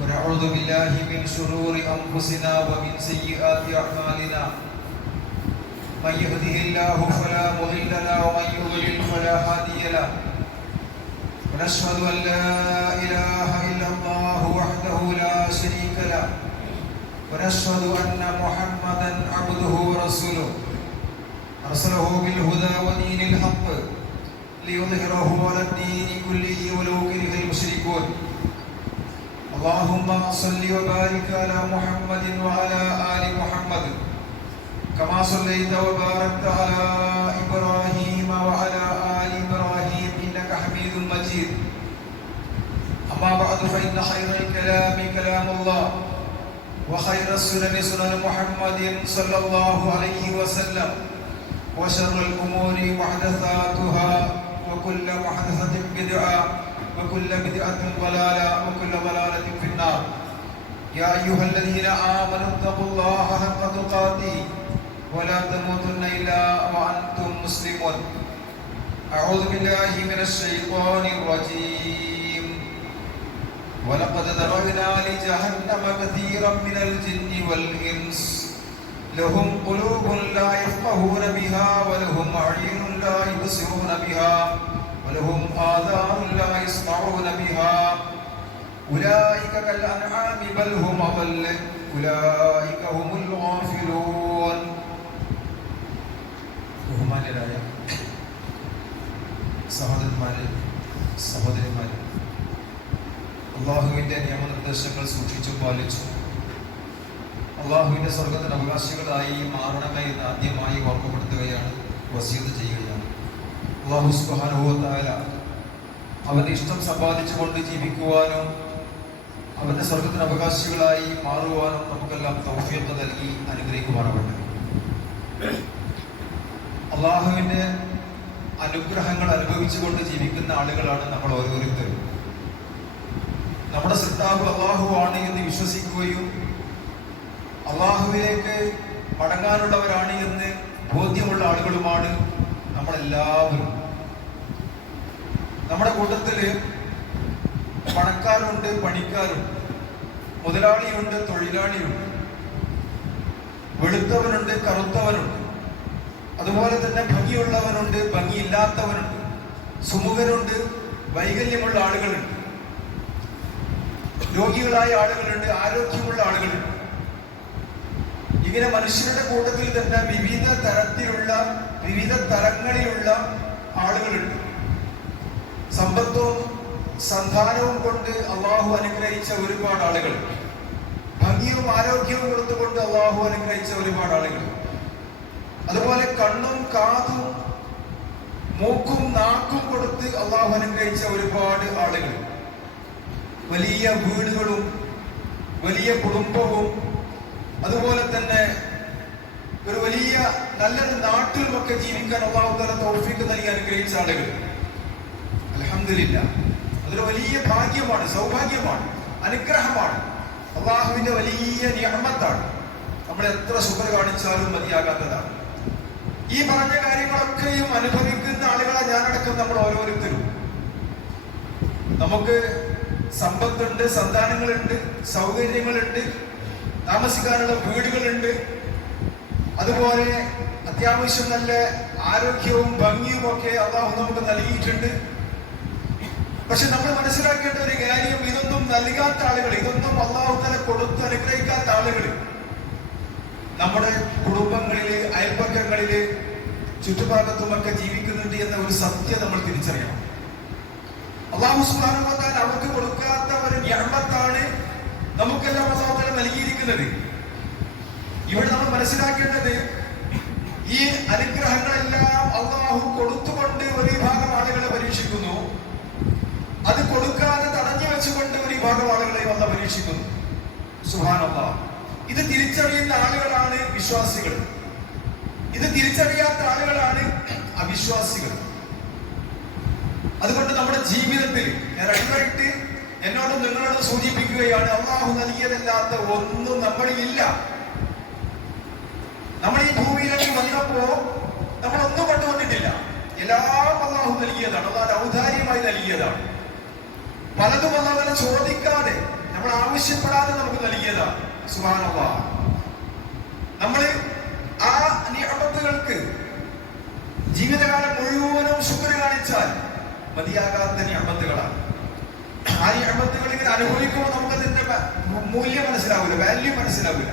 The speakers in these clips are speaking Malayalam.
ونعوذ بالله من شرور أنفسنا ومن سيئات أعمالنا من يهده الله فلا مضل له ومن يضلل فلا هادي له ونشهد أن لا إله إلا الله وحده لا شريك له ونشهد أن محمدا عبده ورسوله أرسله بالهدى ودين الحق ليظهره على الدين كله ولو كره المشركون اللهم صل وبارك على محمد وعلى آل محمد كما صليت وباركت على إبراهيم وعلى آل إبراهيم إنك حميد مجيد أما بعد فإن خير الكلام كلام الله وخير السنن سنن محمد صلى الله عليه وسلم وشر الأمور محدثاتها وكل محدثة بدعة وكل بدعة ضلالة وكل ضلالة في النار يا أيها الذين آمنوا اتقوا الله حق تقاته ولا تموتن إلا وأنتم مسلمون أعوذ بالله من الشيطان الرجيم ولقد ذرأنا لجهنم كثيرا من الجن والإنس لهم قلوب لا يفقهون بها ولهم أعين لا يبصرون بها ولهم آذان لا يسمعون بها أولئك كالأنعام بل هم أضل أولئك هم الغافلون ബഹുമാന്യരായ സഹോദരന്മാരെ സഹോദരിമാരെ, അള്ളാഹുവിൻ്റെ നിയമനിർദ്ദേശങ്ങൾ സൂക്ഷിച്ചു പാലിച്ചു അള്ളാഹുവിൻ്റെ സ്വർഗത്തിന് അവകാശികളായി മാറണമേ എന്ന് ആദ്യമായി ഓർമ്മപ്പെടുത്തുകയാണ്, വസിയത്ത് ചെയ്യുകയാണ്. അള്ളാഹു സുബ്ഹാനഹു വ തആല അവന്റെ ഇഷ്ടം സമ്പാദിച്ചുകൊണ്ട് ജീവിക്കുവാനും അവന്റെ സ്വർഗത്തിന് അവകാശികളായി മാറുവാനും നമുക്കെല്ലാം തൗഫീഖ് നൽകി അനുഗ്രഹിക്കുവാനാവട്ടെ. അള്ളാഹുവിന്റെ അനുഗ്രഹങ്ങൾ അനുഭവിച്ചുകൊണ്ട് ജീവിക്കുന്ന ആളുകളാണ് നമ്മൾ ഓരോരുത്തരും. നമ്മുടെ സൃഷ്ടാവ് അള്ളാഹു ആണ് എന്ന് വിശ്വസിക്കുകയും അള്ളാഹുവിലേക്ക് മടങ്ങാനുള്ളവരാണ് എന്ന് ബോധ്യമുള്ള ആളുകളുമാണ് നമ്മളെല്ലാവരും. നമ്മുടെ കൂട്ടത്തില് പണക്കാരുണ്ട്, പണിക്കാരുണ്ട്, മുതലാളിയുണ്ട്, തൊഴിലാളിയുണ്ട്, വെളുത്തവനുണ്ട്, കറുത്തവനുണ്ട്, അതുപോലെ തന്നെ ഭംഗിയുള്ളവനുണ്ട്, ഭംഗിയില്ലാത്തവനുണ്ട്, സുമുഖനുണ്ട്, വൈകല്യമുള്ള ആളുകളുണ്ട്, രോഗികളായ ആളുകളുണ്ട്, ആരോഗ്യമുള്ള ആളുകളുണ്ട്. ഇങ്ങനെ മനുഷ്യരുടെ കൂട്ടത്തിൽ തന്നെ വിവിധ തരത്തിലുള്ള വിവിധ തലങ്ങളിലുള്ള ആളുകളുണ്ട്. സമ്പത്തും സന്താനവും കൊണ്ട് അള്ളാഹു അനുഗ്രഹിച്ച ഒരുപാട് ആളുകൾ, ഭംഗിയും ആരോഗ്യവും കൊടുത്തുകൊണ്ട് അള്ളാഹു അനുഗ്രഹിച്ച ഒരുപാട് ആളുകൾ, അതുപോലെ കണ്ണും കാതും മൂക്കും നാക്കും കൊടുത്ത് അള്ളാഹു അനുഗ്രഹിച്ച ഒരുപാട് ആളുകൾ, വലിയ വീടുകളും വലിയ കുടുംബവും അതുപോലെ തന്നെ ഒരു വലിയ നല്ലൊരു നാട്ടിലുമൊക്കെ ജീവിക്കാൻ അള്ളാഹു തആല തൗഫീഖ് നൽകി അനുഗ്രഹിച്ച ആളുകൾ. അൽഹംദുലില്ലാഹ്, അതൊരു വലിയ ഭാഗ്യമാണ്, സൗഭാഗ്യമാണ്, അനുഗ്രഹമാണ്, അള്ളാഹുവിന്റെ വലിയ നിഅമത്താണ്. നമ്മൾ എത്ര ശുക്ർ കാണിച്ചാലും മതിയാകാത്തതാണ്. ഈ പറഞ്ഞ കാര്യങ്ങളൊക്കെയും അനുഭവിക്കുന്ന ആളുകളെ ഞാനടക്കം നമ്മൾ ഓരോരുത്തരും. നമുക്ക് സമ്പത്തുണ്ട്, സന്താനങ്ങളുണ്ട്, സൗകര്യങ്ങളുണ്ട്, താമസിക്കാനുള്ള വീടുകളുണ്ട്, അതുപോലെ അത്യാവശ്യം നല്ല ആരോഗ്യവും ഭംഗിയും ഒക്കെ അള്ളാഹു നമുക്ക് നൽകിയിട്ടുണ്ട്. പക്ഷെ നമ്മൾ മനസ്സിലാക്കേണ്ട ഒരു കാര്യം, ഇതൊന്നും നൽകാത്ത ആളുകൾ, ഇതൊന്നും അള്ളാഹു തആല കൊടുത്ത് അനുഗ്രഹിക്കാത്ത ആളുകൾ നമ്മുടെ കുടുംബങ്ങളില്, അയൽപ്പക്കങ്ങളില്, ചുറ്റുഭാഗത്തുമൊക്കെ ജീവിക്കുന്നുണ്ട് എന്ന ഒരു സത്യം നമ്മൾ തിരിച്ചറിയണം. അള്ളാഹു സുബ്ഹാനഹു വ തആല അവർക്ക് കൊടുക്കാത്ത ഒരു നിഅമത്താണ് നമുക്കെല്ലാം അള്ളാഹു തആല നൽകിയിരിക്കുന്നത്. ഇവിടെ നമ്മൾ മനസ്സിലാക്കേണ്ടത്, ഈ അനുഗ്രഹങ്ങളെല്ലാം അള്ളാഹു കൊടുത്തുകൊണ്ട് ഒരു വിഭാഗം ആളുകളെ പരീക്ഷിക്കുന്നു, അത് കൊടുക്കാതെ തടഞ്ഞു വെച്ചുകൊണ്ട് ഒരു വിഭാഗം ആളുകളെയും അള്ളാഹു പരീക്ഷിക്കുന്നു. സുബ്ഹാനല്ലാഹ്. ഇത് തിരിച്ചറിയുന്ന ആളുകളാണ് വിശ്വാസികൾ, ഇത് തിരിച്ചറിയാത്ത ആളുകളാണ് അവിശ്വാസികൾ. അതുകൊണ്ട് നമ്മുടെ ജീവിതത്തിൽ ഞാൻ അടിവരയിട്ട് എന്നോടും നിങ്ങളോടും സൂചിപ്പിക്കുകയാണ്, അള്ളാഹു നൽകിയതല്ലാത്ത ഒന്നും നമ്മളില്ല. നമ്മൾ ഈ ഭൂമിയിലേക്ക് വന്നപ്പോ നമ്മളൊന്നും കൊണ്ടുവന്നിട്ടില്ല, എല്ലാം അള്ളാഹു നൽകിയതാണ്, അള്ളാഹു ഔദാര്യമായി നൽകിയതാണ്. പലതും അള്ളാഹു ചോദിക്കാതെ നമ്മൾ ആവശ്യം നൽകിയതാണ്. സുബ്ഹാനല്ലാഹ്. നമ്മള് ആ നിഅമത്തുകൾക്ക് ജീവിതകാലം മുഴുവനും ശുക്ർ കാണിച്ചാൽ മതിയാകാത്ത നിഅമത്തുകളാണ്. ആ നിഅമത്തുകൾ ഇങ്ങനെ അനുഭവിക്കുമ്പോൾ നമുക്കതിന്റെ മൂല്യം മനസ്സിലാവില്ല, വാല്യൂ മനസ്സിലാവില്ല.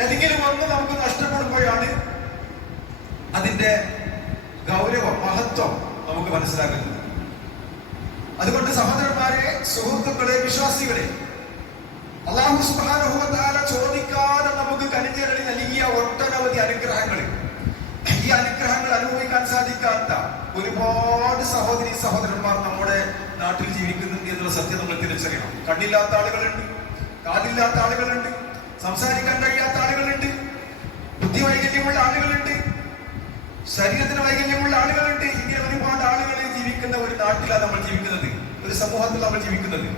ഏതെങ്കിലും ഒന്ന് നമുക്ക് നഷ്ടപ്പെടുമ്പോഴാണ് അതിന്റെ ഗൗരവം, മഹത്വം നമുക്ക് മനസ്സിലാക്കുന്നത്. അതുകൊണ്ട് സഹോദരന്മാരെ, സുഹൃത്തുക്കളെ, വിശ്വാസികളെ, അല്ലാഹു സുബ്ഹാനഹു വ തആല ചോദിക്കാതെ നമുക്ക് കനിഞ്ഞരളി നൽകിയ ഒട്ടനവധി അനുഗ്രഹങ്ങൾ, ഈ അനുഗ്രഹങ്ങൾ അനുഭവിക്കാൻ സാധിക്കാത്ത ഒരുപാട് സഹോദരി സഹോദരന്മാർ നമ്മുടെ നാട്ടിൽ ജീവിക്കുന്നുണ്ട് എന്നുള്ള സത്യം നമ്മൾ തിരിച്ചറിയണം. കണ്ണില്ലാത്ത ആളുകളുണ്ട്, കാതില്ലാത്ത ആളുകളുണ്ട്, സംസാരിക്കാൻ കഴിയാത്ത ആളുകളുണ്ട്, ബുദ്ധി വൈകല്യമുള്ള ആളുകളുണ്ട്, ശരീരത്തിന് വൈകല്യമുള്ള ആളുകളുണ്ട്. ഇങ്ങനെ ഒരുപാട് ആളുകൾ ജീവിക്കുന്ന ഒരു നാട്ടിലാണ് നമ്മൾ ജീവിക്കുന്നത്, ഒരു സമൂഹത്തിൽ നമ്മൾ ജീവിക്കുന്നത്.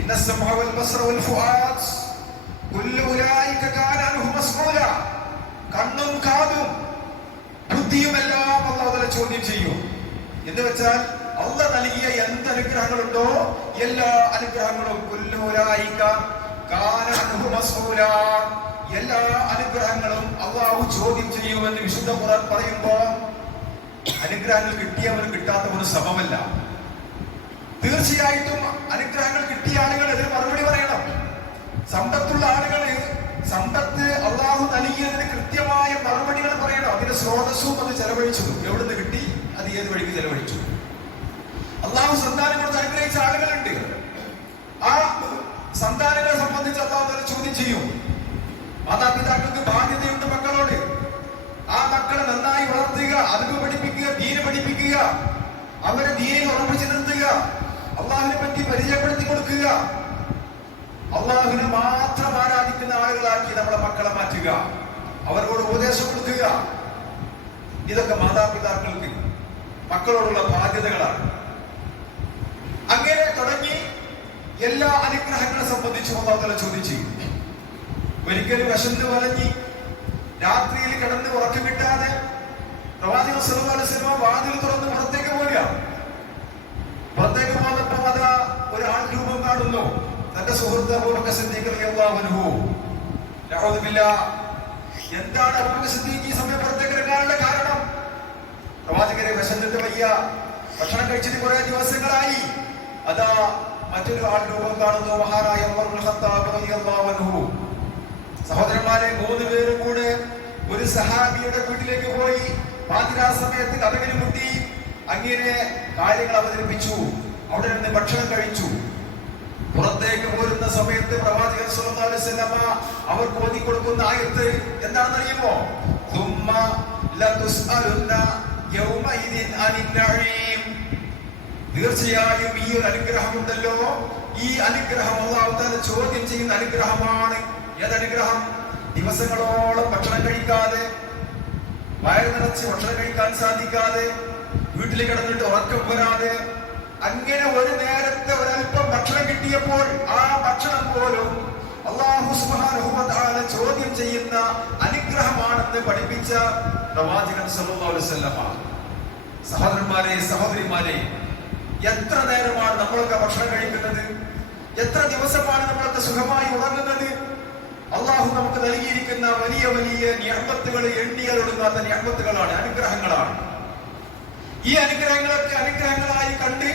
ഇന്ന സമഅ വൽ ബസറ വൽ ഫുആദ് കുല്ലു ഉലൈക കാന അൻഹു മസ്ഊല. കണ്ണും കാതും ബുദ്ധിയും എല്ലാം അല്ലാഹു തആല ചോദ്യം ചെയ്യും. എന്ന് വെച്ചാൽ അല്ലാഹ് നൽകിയ എന്ത് അനുഗ്രഹങ്ങളുണ്ടോ എല്ലാ അനുഗ്രഹങ്ങളും കുല്ലു ഉലൈക കാന അൻഹു മസ്ഊല, എല്ലാ അനുഗ്രഹങ്ങളും അല്ലാഹു ചോദ്യം ചെയ്യുമെന്ന് വിശുദ്ധ ഖുർആൻ പറയുമ്പോൾ അനുഗ്രഹങ്ങൾ കിട്ടിയവർ കിട്ടാത്തവർ സമമല്ല. തീർച്ചയായിട്ടും അനുഗ്രഹങ്ങൾ കിട്ടിയ ആളുകൾ ഇതിന് മറുപടി പറയണം. സമ്പത്തുള്ള ആളുകള് സമ്പത്ത് അള്ളാഹു നൽകിയതിന് കൃത്യമായ മറുപടികൾ പറയണം. അതിന്റെ സ്രോതസ്സും അത് ചെലവഴിച്ചതും എവിടുന്ന് കിട്ടി, അത് ഏത് വഴിക്ക് ചെലവഴിച്ചു. അള്ളാഹു സന്താനം കൊടുത്ത് അനുഗ്രഹിച്ച ആളുകളുണ്ട്. ആ സന്താനങ്ങളെ സംബന്ധിച്ച് അള്ളാഹു ചോദ്യം ചെയ്യും. മാതാപിതാക്കൾക്ക് ബാധ്യതയുണ്ട് മക്കളോട്. ആ മക്കളെ നന്നായി വളർത്തുക, അറിവ് പഠിപ്പിക്കുക, ദീന് പഠിപ്പിക്കുക, അവരെ ദീനിൽ ഉറപ്പിച്ചു നിർത്തുക, അള്ളാഹുവിനെ പറ്റി പരിചയപ്പെടുത്തി കൊടുക്കുക, അള്ളാഹുവിനെ മാത്രം ആരാധിക്കുന്ന ആളുകളാക്കി നമ്മുടെ മക്കളെ മാറ്റുക, അവരോട് ഉപദേശം കൊടുക്കുക. ഇതൊക്കെ മാതാപിതാക്കൾക്ക് മക്കളോടുള്ള ബാധ്യതകളാണ്. അങ്ങനെ തുടങ്ങി എല്ലാ അനുഗ്രഹങ്ങളെ സംബന്ധിച്ചും അള്ളാഹു തആല ചോദിച്ചു. ഒരിക്കലും വിശന്ന് വലഞ്ഞി രാത്രിയിൽ കിടന്ന് ഉറക്കം കിട്ടാതെ പ്രവാചകൻ സല്ലല്ലാഹു അലൈഹി വസല്ലം വാതിൽ തുറന്ന് പുറത്തേക്ക് പോവുക. പുറത്തേക്ക് പോന്നപ്പോൾ അതാ ഒരു ആൾ രൂപം കാണുന്നു. തന്റെ സുഹൃത്ത് അബൂബക്കർ സിദ്ദീഖ് റളിയല്ലാഹു അൻഹു. നഊദു ബില്ലാഹ്. എന്താണ് അബൂബക്കർ സിദ്ദീഖ് ഈ സമയം പുറത്തേക്ക് ഇറങ്ങാനുള്ള കാരണം? പ്രവാചകരെ വിശന്നിട്ട് വയ്യ, ഭക്ഷണം കഴിച്ചിട്ട് കുറെ ദിവസങ്ങളായി. അതാ മറ്റൊരു ആൾ രൂപം കാണുന്നു, മഹാനായ ഉമർ ഇബ്നുൽ ഖത്താബ് റളിയല്ലാഹു അൻഹു. സഹോദരന്മാരെ, 3 പേരും കൂടെ ഒരു സഹാബിയുടെ വീട്ടിലേക്ക് പോയി. പാതിരാ സമയത്ത് കതകിന് മുട്ടി അങ്ങനെ കാര്യങ്ങൾ അവതരിപ്പിച്ചു. അവിടെ നിന്ന് ഭക്ഷണം കഴിച്ചു. പുറത്തേക്ക് പോരുന്ന സമയത്ത് പ്രവാചകൻ സല്ലല്ലാഹു അലൈഹി വസല്ലമ അവർക്ക് ഓതി കൊടുക്കുന്ന ആയത്ത് എന്താണെന്നറിയുമോ? തുമ്മ ലതുസ്അലുന്ന യൗമഇദിൻ അനിൻ നഈം. തീർച്ചയായും ഈ ഒരു അനുഗ്രഹമുണ്ടല്ലോ, ഈ അനുഗ്രഹം അല്ലാഹു തആല ചോദ്യം ചെയ്യുന്ന അനുഗ്രഹമാണ്. ഏതനുഗ്രഹം? ദിവസങ്ങളോളം ഭക്ഷണം കഴിക്കാതെ, വയറ് നിറച്ച് ഭക്ഷണം കഴിക്കാൻ സാധിക്കാതെ, വീട്ടിൽ കിടന്നിട്ട് ഉറക്കം വരാതെ, അങ്ങനെ ഒരു നേരത്തെ ഒരൽപ്പം ഭക്ഷണം കിട്ടിയപ്പോൾ ആ ഭക്ഷണം പോലും അല്ലാഹു സുബ്ഹാനഹു വ തആല ചോദ്യം ചെയ്യുന്ന അനുഗ്രഹമാണെന്ന് പഠിപ്പിച്ച പ്രവാചകൻ സല്ലല്ലാഹു അലൈഹി വസല്ലമ. സഹോദരന്മാരെ, സഹോദരിമാരെ, എത്ര നേരമാണ് നമ്മളൊക്കെ ഭക്ഷണം കഴിക്കുന്നത്? എത്ര ദിവസമാണ് നമ്മളൊക്കെ സുഖമായി ഉറങ്ങുന്നത്? അള്ളാഹു നമുക്ക് നൽകിയിരിക്കുന്ന വലിയ വലിയ നിഅമത്തുകൾ എണ്ണിയാലൊടുങ്ങാത്ത നിഅമത്തുകളാണ്, അനുഗ്രഹങ്ങളാണ്. ഈ അനുഗ്രഹങ്ങളൊക്കെ അനുഗ്രഹങ്ങളായി കണ്ട്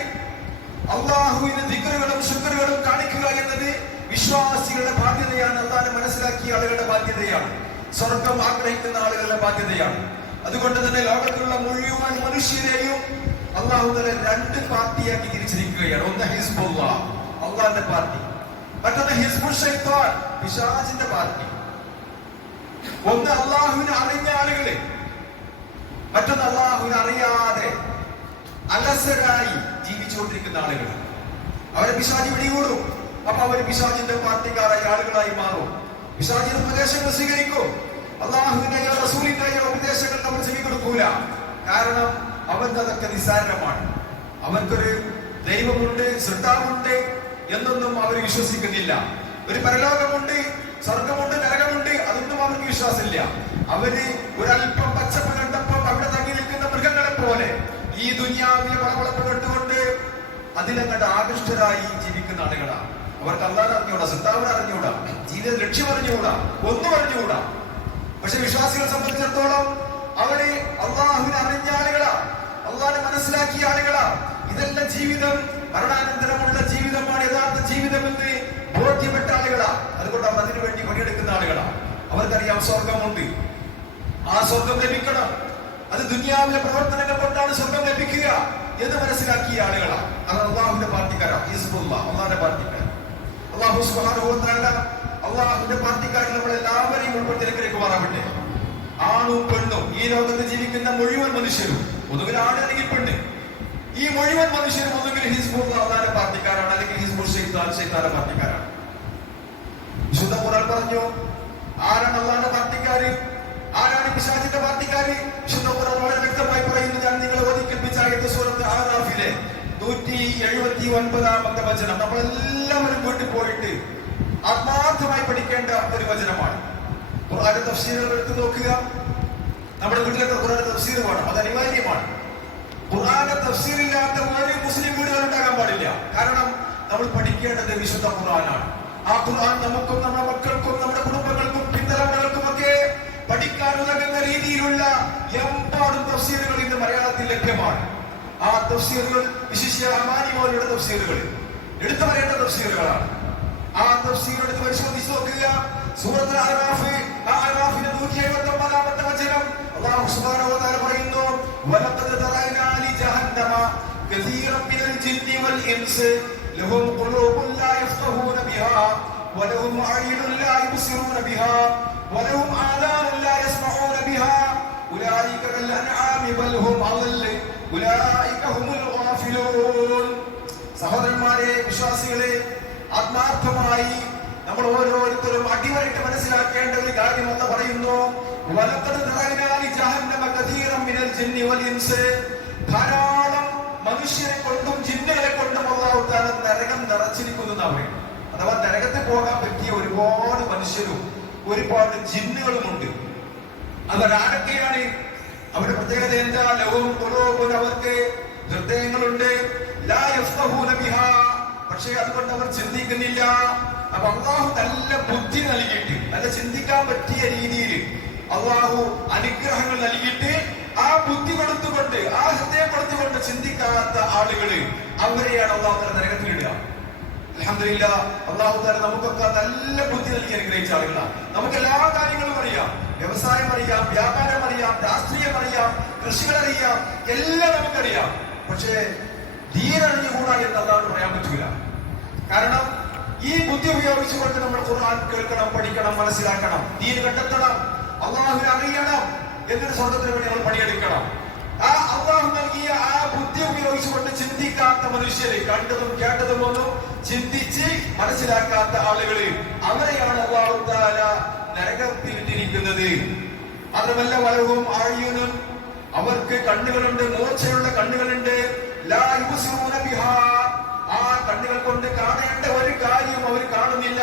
അള്ളാഹുവിന് ദിക്റുകളും ശുക്റുകളും കാണിക്കുക എന്നത് വിശ്വാസികളുടെ ബാധ്യതയാണ്. അള്ളാഹുവിനെ മനസ്സിലാക്കിയ ആളുകളുടെ ബാധ്യതയാണ്. സ്വർഗം ആഗ്രഹിക്കുന്ന ആളുകളുടെ ബാധ്യതയാണ്. അതുകൊണ്ട് തന്നെ ലോകത്തുള്ള മുഴുവൻ മനുഷ്യരെയും അള്ളാഹു തആല 2 പാർട്ടിയാക്കി തിരിച്ചിരിക്കുകയാണ്. ഒന്ന് ഹിസ്ബുല്ലാഹ്, അള്ളാഹുവിന്റെ പാർട്ടി. മറ്റൊന്ന് ഹിസ്ബുൽ ശൈത്താൻ, പിശാചിന്റെ പാർട്ടി. ഒന്ന് അള്ളാഹുവിനെ അറിഞ്ഞ ആളുകള്, മറ്റൊന്ന് അള്ളാഹുവിനെ അറിയാതെ അലസരായി ജീവിച്ചുകൊണ്ടിരിക്കുന്ന ആളുകൾ. അവരെ പിശാചി പിടികൂടും. അപ്പൊ അവര് പിശാചിന്റെ പാർട്ടിക്കാരായ ആളുകളായി മാറും. പിശാചിന്റെ ഉപദേശങ്ങൾ സ്വീകരിക്കും. അള്ളാഹുവിന്റെ റസൂലിന്റെ ഉപദേശങ്ങൾ നമ്മൾ സ്വീകരിക്കൂല. കാരണം അവർക്ക് അതൊക്കെ നിസ്സാരമാണ്. അവർക്കൊരു ദൈവമുണ്ട്, സൃഷ്ടാവുണ്ട് എന്നൊന്നും അവർ വിശ്വസിക്കുന്നില്ല. ഒരു പരലോകമുണ്ട്, സ്വർഗമുണ്ട്, നരകമുണ്ട്, അതൊന്നും അവർക്ക് വിശ്വാസമില്ല. അവര് ഒരല്പം പച്ചപ്പ് കണ്ടപ്പോൾ അവിടെ തങ്ങി നിൽക്കുന്ന മൃഗങ്ങളെ പോലെ ഈ ദുനിയാവിലെ വളവളപ്പെട്ടുകൊണ്ട് അതിലങ്ങോട്ട് ആകൃഷ്ടരായി ജീവിക്കുന്ന ആളുകളാണ്. അവർക്ക് അല്ലാതെ അറിഞ്ഞുകൂടാ, സിദ്ധാവിനെ അറിഞ്ഞുകൂടാ, ജീവിത ലക്ഷ്യം അറിഞ്ഞുകൂടാ, ഒന്നും അറിഞ്ഞുകൂടാ. പക്ഷെ വിശ്വാസികളെ സംബന്ധിച്ചിടത്തോളം അവര് അള്ളാഹുവിനെ അറിഞ്ഞ ആളുകളാ, അള്ളാഹിനെ മനസ്സിലാക്കിയ ആളുകളാ. ഇതെല്ലാം ജീവിതം, മരണാനന്തരമുള്ള ജീവിതമാണ് യഥാർത്ഥ ജീവിതമെന്ന് ബോധ്യപ്പെട്ട ആളുകളാ. അതുകൊണ്ട് അവർ അതിനു വേണ്ടി പണിയെടുക്കുന്ന ആളുകളാ. അവർക്കറിയാം സ്വർഗമുണ്ട്, ആ സ്വർഗം ലഭിക്കണം, അത് ദുനിയാവിലെ പ്രവർത്തനങ്ങൾ കൊണ്ടാണ് സ്വർഗം ലഭിക്കുക എന്ന് മനസ്സിലാക്കിയ ആളുകളാ. അത് അള്ളാഹുവിന്റെ പാർട്ടിക്കാരാ, അള്ളാഹിന്റെ പാർട്ടിക്കാർ. അള്ളാഹു സുബ്ഹാനഹു വ തആല അള്ളാഹുവിന്റെ പാർട്ടിക്കാരിൽ നമ്മളെല്ലാവരെയും ഉൾപ്പെടുത്തിലേക്ക് മാറാവട്ടെ. ആണും പെണ്ണും ഈ ലോകത്ത് ജീവിക്കുന്ന മുഴുവൻ മനുഷ്യരും, ഒന്നുകിൽ ആണ് അല്ലെങ്കിൽ പെണ്ണ്, ഈ മുഴുവൻ മനുഷ്യരും ഒന്നുകിൽ ഹിസ്ബുൽ അള്ളാഹിന്റെ പാർട്ടിക്കാരാണ്, അല്ലെങ്കിൽ ഹിസ്ബുൽ ശൈത്താന്റെ പാർട്ടിക്കാരാണ്. വിശുദ്ധ ഖുർആൻ പറഞ്ഞു ആരാണ് അള്ളാഹിന്റെ പാർട്ടിക്കാര്, ആരാണ് പിശാചിന്റെ പാർട്ടിക്കാര്. വിശുദ്ധ ഖുർആൻ വളരെ വ്യക്തമായി പറയുന്നു. ഞാൻ നിങ്ങളെ ഓതിക്കേൽപ്പിച്ച ആയത്ത് സൂറത്ത് അഅറാഫിലെ 179-ാമത്തെ വചനം നമ്മളെല്ലാവരും വീട്ടിൽ പോയിട്ട് ആത്മാർത്ഥമായി പഠിക്കേണ്ട ഒരു വചനമാണ്. ഖുർആന്റെ തഫ്സീറുകൾ എടുത്ത് നോക്കുക. നമ്മുടെ വീട്ടിലൊക്കെ ഖുർആന്റെ തഫ്സീർ വേണം, അത് അനിവാര്യമാണ്. ഖുർആന്റെ തഫ്സീർ ഇല്ലാത്ത ഒരു മുസ്ലിം വീടുകൾ ഉണ്ടാകാൻ പാടില്ല. കാരണം നമ്മൾ പഠിക്കേണ്ടത് വിശുദ്ധ ഖുർആനാണ്. ആ ഖുർആൻ നമുക്കും നമ്മുടെ മക്കൾക്കും നമ്മുടെ കുടുംബങ്ങൾക്കും പിന്തലമുറകൾക്കും ഒക്കെ പഠിക്കാൻ ഉതകുന്ന രീതിയിലുള്ള എമ്പാടും തഫ്സീറുകൾ ഇന്ന് മലയാളത്തിൽ ലഭ്യമാണ്. ആ തഫ്സീറുകൾ വിശിഷ്യ അമാനി മൗലവിയുടെ തഫ്സീറുകൾ എടുത്തു പറയേണ്ട തഫ്സീറുകളാണ്. ആ തഫ്സീർ എടുത്ത് പരിശോധിച്ച് നോക്കുക. സൂറത്തുൽ അഅറാഫിലെ 179-ാമത്തെ വചനം അല്ലാഹു സുബ്ഹാനഹു വ തആല പറയുന്നു, വലഖദ് തറൈനാ ലിജഹന്നമ കസീറൻ മിനൽ ജിന്നി വൽ ഇൻസ് ലഹും ഖുലൂബുൻ ലാ യഫ്ഖഹൂന ബിഹാ വലഹും അഅ്യുനുൻ ലാ യുബ്സിറൂന ബിഹാ വലഹും ആദാനുൻ ലാ യസ്മഊന ബിഹാ ഉലൈക കൽ അൻആമി ബൽ ഹും അളൽ ഉലൈക ഹുമുൽ ഗാഫിലൂൻ. സഹോദരന്മാരെ, വിശ്വാസികളെ, ആത്മാർത്ഥമായി നമ്മൾ ഓരോരുത്തരും അടിവരയിട്ട് മനസ്സിലാക്കേണ്ട ഒരു കാര്യം എന്ന് പറയുന്നു, ധാരാളം മനുഷ്യരെ കൊണ്ടും ജിന്നുകളെ കൊണ്ടും അല്ലാഹു തആല നരകം നിറച്ചിരിക്കുന്നു. അഥവാ നരകത്തിൽ പോകാൻ പറ്റിയ ഒരുപാട് മനുഷ്യരും ഒരുപാട് ജിന്നുകളുമുണ്ട്. അവരാരൊക്കെയാണ്? അവരുടെ പ്രത്യേകത എന്താ? ലഹും ഖുലൂബുൻ, അവർക്ക് ഹൃദയങ്ങളുണ്ട്, ലാ യഫ്ഖഹൂന ബിഹാ, പക്ഷേ അതുകൊണ്ട് അവർ ചിന്തിക്കുന്നില്ല. അപ്പൊ അള്ളാഹു നല്ല ബുദ്ധി നൽകിയിട്ട്, നല്ല ചിന്തിക്കാൻ പറ്റിയ രീതിയിൽ അള്ളാഹു അനുഗ്രഹങ്ങൾ നൽകിയിട്ട് ആ ബുദ്ധി കൊടുത്തുകൊണ്ട്, ആ ഹൃദയം കൊടുത്തുകൊണ്ട് ചിന്തിക്കാത്ത ആളുകള്, അവരെയാണ് അള്ളാഹു തആല നരകത്തിലിടുക. അൽഹംദുലില്ലാഹ്, അള്ളാഹു തആല നമുക്കൊക്കെ നല്ല ബുദ്ധി നൽകി അനുഗ്രഹിച്ച ആളുകളാണ്. നമുക്ക് എല്ലാ കാര്യങ്ങളും അറിയാം, വ്യവസായം അറിയാം, വ്യാപാരം അറിയാം, രാഷ്ട്രീയം അറിയാം, കൃഷികൾ അറിയാം, എല്ലാം നമുക്കറിയാം. പക്ഷേ ദീനറിഞ്ഞുകൂടാ എന്ന് അല്ലാഹു പറയാൻ പറ്റൂല. കാരണം ഈ ബുദ്ധി ഉപയോഗിച്ചുകൊണ്ട് നമ്മൾ ഖുർആൻ കേൾക്കണം, പഠിക്കണം, മനസ്സിലാക്കണം, ദീൻ കണ്ടെത്തണം, അള്ളാഹുവിനെ അറിയണം, എന്നിട്ട് സ്വർഗ്ഗത്തിന് വേണ്ടി നമ്മൾ പണിയെടുക്കണം. ആ അള്ളാഹു നൽകിയ ആ ബുദ്ധി ഉപയോഗിച്ചുകൊണ്ട് ചിന്തിക്കാത്ത മനുഷ്യര്, കണ്ടതും കേട്ടതും ഒന്നും ചിന്തിച്ച് മനസ്സിലാക്കാത്ത ആളുകള്, അവരെയാണ് അല്ലാഹു തആല നരകത്തിലിട്ടിരിക്കുന്നത്. മാത്രമല്ല വലഹും അഅ്യുനും, അവർക്ക് കണ്ണുകളുണ്ട്, മൂർച്ചയുള്ള കണ്ണുകളുണ്ട്, ലാ യുബ്സിറൂന ബിഹാ, ആ കണ്ണുകൾ കൊണ്ട് കാണേണ്ട ഒരു കാര്യം അവർ കാണുന്നില്ല.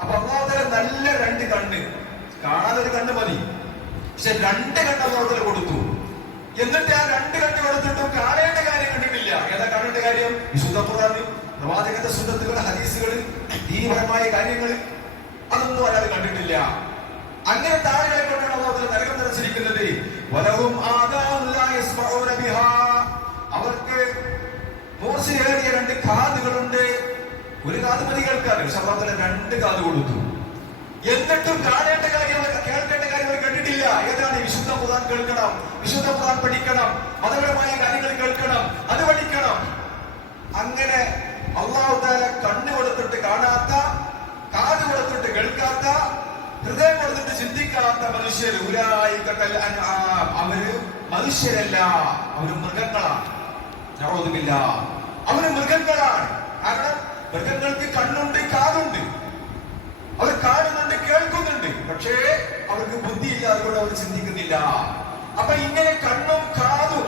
അപ്പൊ അല്ലാഹു തആല നല്ല രണ്ട് കണ്ണ്, കാണാനൊരു കണ്ണ് മതി, പക്ഷെ രണ്ട് കണ്ണ് അല്ലാഹു തആല കൊടുത്തു. എന്നിട്ട് ആ രണ്ട് കണ്ണ് കൊടുത്തിട്ടും കാണേണ്ട കാര്യം കണ്ടിട്ടില്ല. ഏതാ കാണേണ്ട കാര്യം? വിശുദ്ധ ഖുർആൻ, പ്രവാചകന്റെ സുന്നത്തുകൾ, ഹദീസുകൾ, ദീനപരമായ കാര്യങ്ങൾ, അതൊന്നും അയാൾ കണ്ടിട്ടില്ല. അങ്ങനെ താഴെ കൊണ്ടാണ് അല്ലാഹു തആല നരകം നിറച്ചിരിക്കുന്നത്. വലഹും ആദാനുൻ ലാ യസ്മഊന ബിഹാ, അവർക്ക് മൂർച്ചയേറിയ രണ്ട് കാതുകളുണ്ട്. ഒരു കാത് മതി കേൾക്കാൻ, പക്ഷെ അല്ലാഹു തആല രണ്ട് കാത് കൊടുത്തു. എന്നിട്ടും കാണേണ്ട കാര്യം, കേൾക്കേണ്ട കാര്യം അവർ കണ്ടിട്ടില്ല. ഏതാണ്? വിശുദ്ധ ഖുർആൻ കേൾക്കണം, വിശുദ്ധ ഖുർആൻ പഠിക്കണം, മതപരമായ കാര്യങ്ങൾ കേൾക്കണം, അത് പഠിക്കണം. അങ്ങനെ അല്ലാഹു തആല കണ്ണ് കൊടുത്തിട്ട് കാണാത്ത, കാത് കൊടുത്തിട്ട് കേൾക്കാത്ത, ഹൃദയം കൊടുത്തിട്ട് ചിന്തിക്കാത്ത മനുഷ്യർ, ഉലൈക കൽ അൻആം, അവര് മനുഷ്യരല്ല, അവര് മൃഗങ്ങളാണ്. നഊദു ബില്ലാഹ്, അവര് മൃഗങ്ങളാണ്. കാരണം മൃഗങ്ങൾക്ക് കണ്ണുണ്ട്, കാതുണ്ട്, അവർ കാണുന്നുണ്ട്, കേൾക്കുന്നുണ്ട്, പക്ഷേ അവർക്ക് ബുദ്ധിയില്ല, അതുകൊണ്ട് അവർ ചിന്തിക്കുന്നില്ല. അപ്പൊ ഇങ്ങനെ കണ്ണും കാതും